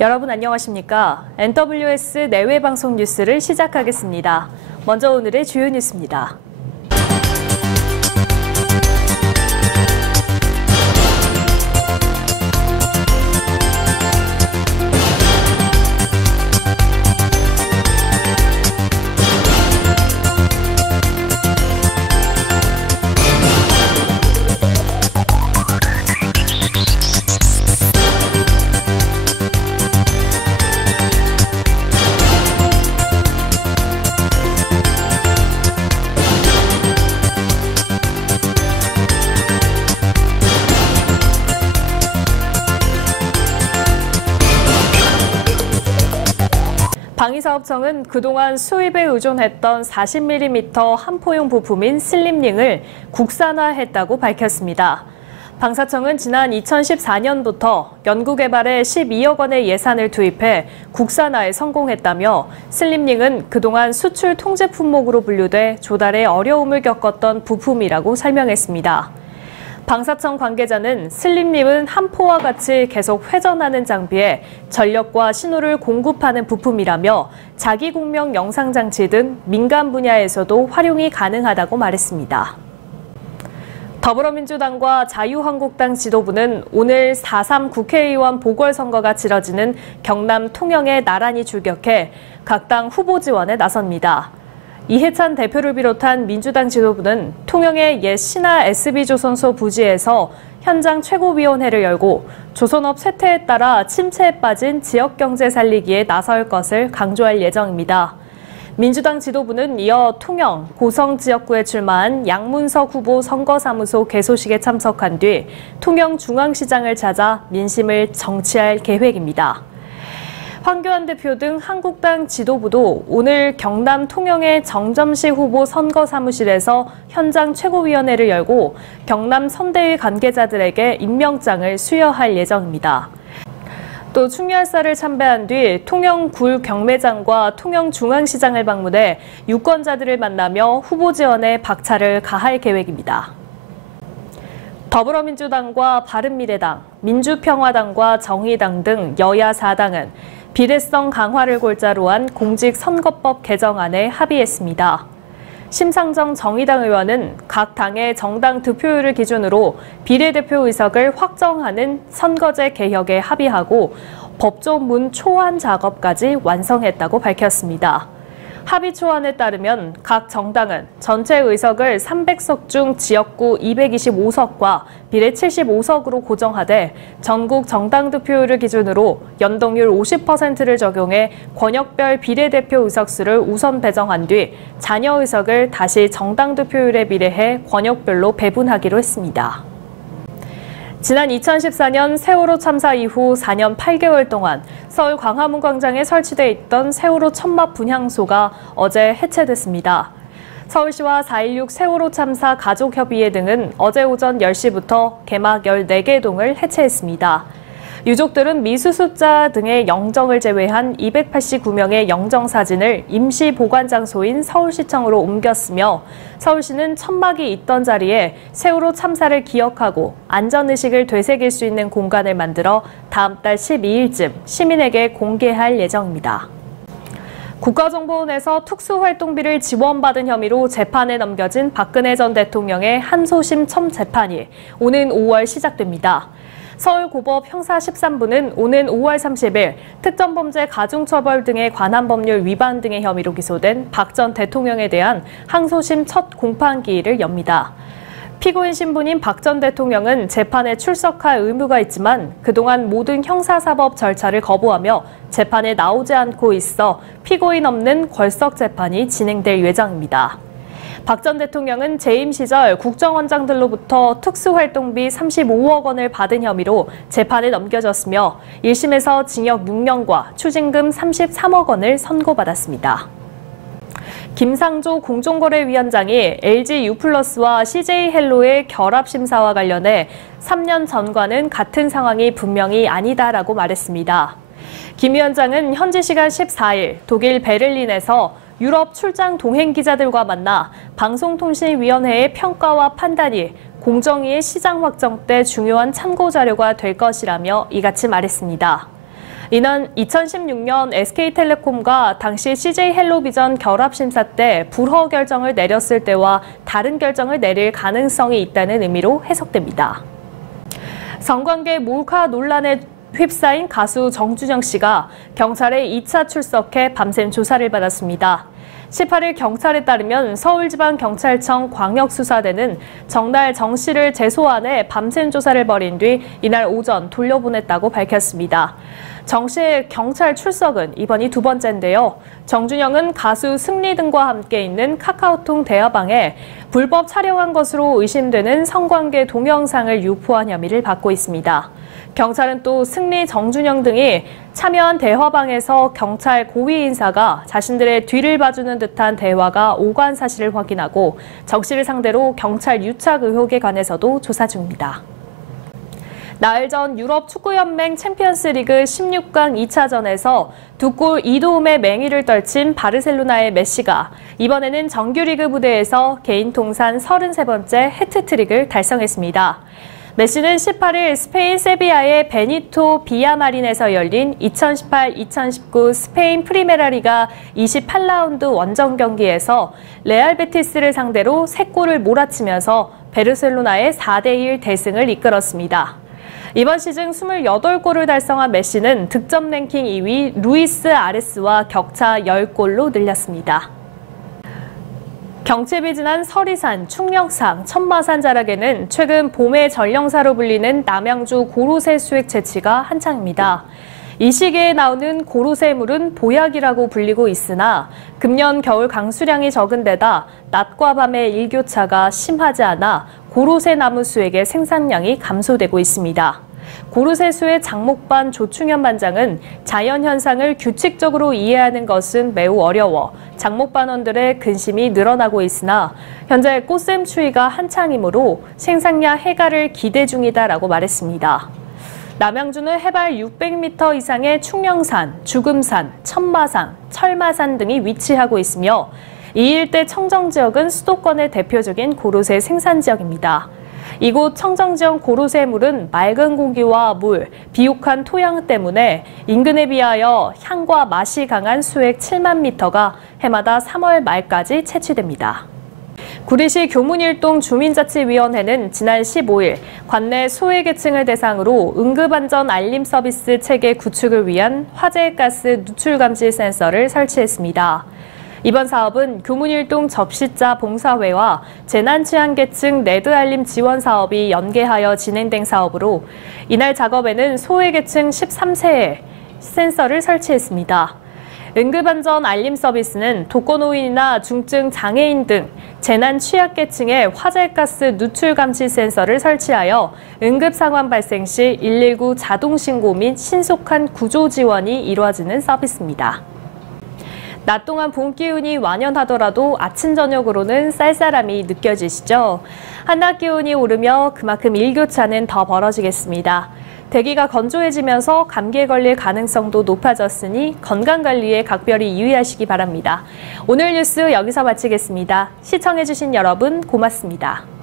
여러분 안녕하십니까? NWS 내외 방송 뉴스를 시작하겠습니다. 먼저 오늘의 주요 뉴스입니다. 방위사업청은 그동안 수입에 의존했던 40mm 함포용 부품인 슬림링을 국산화했다고 밝혔습니다. 방사청은 지난 2014년부터 연구개발에 12억 원의 예산을 투입해 국산화에 성공했다며 슬림링은 그동안 수출 통제 품목으로 분류돼 조달에 어려움을 겪었던 부품이라고 설명했습니다. 방사청 관계자는 슬림링은 함포와 같이 계속 회전하는 장비에 전력과 신호를 공급하는 부품이라며 자기공명 영상장치 등 민간 분야에서도 활용이 가능하다고 말했습니다. 더불어민주당과 자유한국당 지도부는 오늘 4.3 국회의원 보궐선거가 치러지는 경남 통영에 나란히 출격해 각 당 후보 지원에 나섭니다. 이해찬 대표를 비롯한 민주당 지도부는 통영의 옛 신화 SB조선소 부지에서 현장 최고위원회를 열고 조선업 쇠퇴에 따라 침체에 빠진 지역경제 살리기에 나설 것을 강조할 예정입니다. 민주당 지도부는 이어 통영, 고성 지역구에 출마한 양문석 후보 선거사무소 개소식에 참석한 뒤 통영중앙시장을 찾아 민심을 정치할 계획입니다. 황교안 대표 등 한국당 지도부도 오늘 경남 통영의 정점식 후보 선거사무실에서 현장 최고위원회를 열고 경남 선대위 관계자들에게 임명장을 수여할 예정입니다. 또 충렬사를 참배한 뒤 통영굴 경매장과 통영중앙시장을 방문해 유권자들을 만나며 후보 지원에 박차를 가할 계획입니다. 더불어민주당과 바른미래당, 민주평화당과 정의당 등 여야 4당은 비례성 강화를 골자로 한 공직선거법 개정안에 합의했습니다. 심상정 정의당 의원은 각 당의 정당 득표율을 기준으로 비례대표 의석을 확정하는 선거제 개혁에 합의하고 법조문 초안 작업까지 완성했다고 밝혔습니다. 합의 초안에 따르면 각 정당은 전체 의석을 300석 중 지역구 225석과 비례 75석으로 고정하되 전국 정당 득표율을 기준으로 연동률 50%를 적용해 권역별 비례대표 의석수를 우선 배정한 뒤 잔여 의석을 다시 정당 득표율에 비례해 권역별로 배분하기로 했습니다. 지난 2014년 세월호 참사 이후 4년 8개월 동안 서울 광화문 광장에 설치돼 있던 세월호 천막 분향소가 어제 해체됐습니다. 서울시와 4.16 세월호 참사 가족협의회 등은 어제 오전 10시부터 개막 14개 동을 해체했습니다. 유족들은 미수습자 등의 영정을 제외한 289명의 영정사진을 임시 보관 장소인 서울시청으로 옮겼으며 서울시는 천막이 있던 자리에 세월호 참사를 기억하고 안전의식을 되새길 수 있는 공간을 만들어 다음 달 12일쯤 시민에게 공개할 예정입니다. 국가정보원에서 특수활동비를 지원받은 혐의로 재판에 넘겨진 박근혜 전 대통령의 한소심 첨 재판이 오는 5월 시작됩니다. 서울고법 형사 13부는 오는 5월 30일 특정범죄 가중처벌 등에 관한 법률 위반 등의 혐의로 기소된 박 전 대통령에 대한 항소심 첫 공판기일을 엽니다. 피고인 신분인 박 전 대통령은 재판에 출석할 의무가 있지만 그동안 모든 형사사법 절차를 거부하며 재판에 나오지 않고 있어 피고인 없는 궐석 재판이 진행될 예정입니다. 박 전 대통령은 재임 시절 국정원장들로부터 특수활동비 35억 원을 받은 혐의로 재판에 넘겨졌으며 1심에서 징역 6년과 추징금 33억 원을 선고받았습니다. 김상조 공정거래위원장이 LG U+와 CJ헬로의 결합 심사와 관련해 3년 전과는 같은 상황이 분명히 아니다라고 말했습니다. 김 위원장은 현지 시간 14일 독일 베를린에서 유럽 출장 동행 기자들과 만나 방송통신위원회의 평가와 판단이 공정위의 시장 확정 때 중요한 참고 자료가 될 것이라며 이같이 말했습니다. 이는 2016년 SK텔레콤과 당시 CJ헬로비전 결합 심사 때 불허 결정을 내렸을 때와 다른 결정을 내릴 가능성이 있다는 의미로 해석됩니다. 성관계 몰카 논란에 휩싸인 가수 정준영 씨가 경찰에 2차 출석해 밤샘 조사를 받았습니다. 18일 경찰에 따르면 서울지방경찰청 광역수사대는 정날 정 씨를 재소환해 밤샘 조사를 벌인 뒤 이날 오전 돌려보냈다고 밝혔습니다. 정 씨의 경찰 출석은 이번이 두 번째인데요. 정준영은 가수 승리 등과 함께 있는 카카오톡 대화방에 불법 촬영한 것으로 의심되는 성관계 동영상을 유포한 혐의를 받고 있습니다. 경찰은 또 승리, 정준영 등이 참여한 대화방에서 경찰 고위 인사가 자신들의 뒤를 봐주는 듯한 대화가 오간 사실을 확인하고 정 씨를 상대로 경찰 유착 의혹에 관해서도 조사 중입니다. 나흘 전 유럽 축구연맹 챔피언스리그 16강 2차전에서 두 골 2도움의 맹위를 떨친 바르셀로나의 메시가 이번에는 정규리그 무대에서 개인 통산 33번째 해트트릭을 달성했습니다. 메시는 18일 스페인 세비야의 베니토 비야마린에서 열린 2018-2019 스페인 프리메라리가 28라운드 원정 경기에서 레알 베티스를 상대로 3골을 몰아치면서 바르셀로나의 4대1 대승을 이끌었습니다. 이번 시즌 28골을 달성한 메시는 득점 랭킹 2위 루이스 아레스와 격차 10골로 늘렸습니다. 경칩이 지난 서리산, 충령산, 천마산 자락에는 최근 봄의 전령사로 불리는 남양주 고로쇠 수액 채취가 한창입니다. 이 시기에 나오는 고로쇠물은 보약이라고 불리고 있으나 금년 겨울 강수량이 적은 데다 낮과 밤의 일교차가 심하지 않아 고로쇠 나무 수액의 생산량이 감소되고 있습니다. 고로쇠수의 장목반 조충현 반장은 자연현상을 규칙적으로 이해하는 것은 매우 어려워 장목반원들의 근심이 늘어나고 있으나 현재 꽃샘 추위가 한창이므로 생산량 해가를 기대 중이다라고 말했습니다. 남양주는 해발 600m 이상의 충령산, 주금산, 천마산, 철마산 등이 위치하고 있으며 이 일대 청정지역은 수도권의 대표적인 고로쇠 생산 지역입니다. 이곳 청정지역 고로쇠물은 맑은 공기와 물, 비옥한 토양 때문에 인근에 비하여 향과 맛이 강한 수액 7만 미터가 해마다 3월 말까지 채취됩니다. 구리시 교문일동 주민자치위원회는 지난 15일 관내 소외계층을 대상으로 응급안전 알림 서비스 체계 구축을 위한 화재가스 누출 감지 센서를 설치했습니다. 이번 사업은 교문일동 접시자 봉사회와 재난취약계층 레드알림 지원 사업이 연계하여 진행된 사업으로 이날 작업에는 소외계층 13세에 센서를 설치했습니다. 응급안전 알림 서비스는 독거노인이나 중증 장애인 등 재난취약계층에 화재가스 누출 감시 센서를 설치하여 응급 상황 발생 시 119 자동 신고 및 신속한 구조 지원이 이루어지는 서비스입니다. 낮 동안 봄 기운이 완연하더라도 아침 저녁으로는 쌀쌀함이 느껴지시죠? 한낮 기온이 오르며 그만큼 일교차는 더 벌어지겠습니다. 대기가 건조해지면서 감기에 걸릴 가능성도 높아졌으니 건강관리에 각별히 유의하시기 바랍니다. 오늘 뉴스 여기서 마치겠습니다. 시청해주신 여러분 고맙습니다.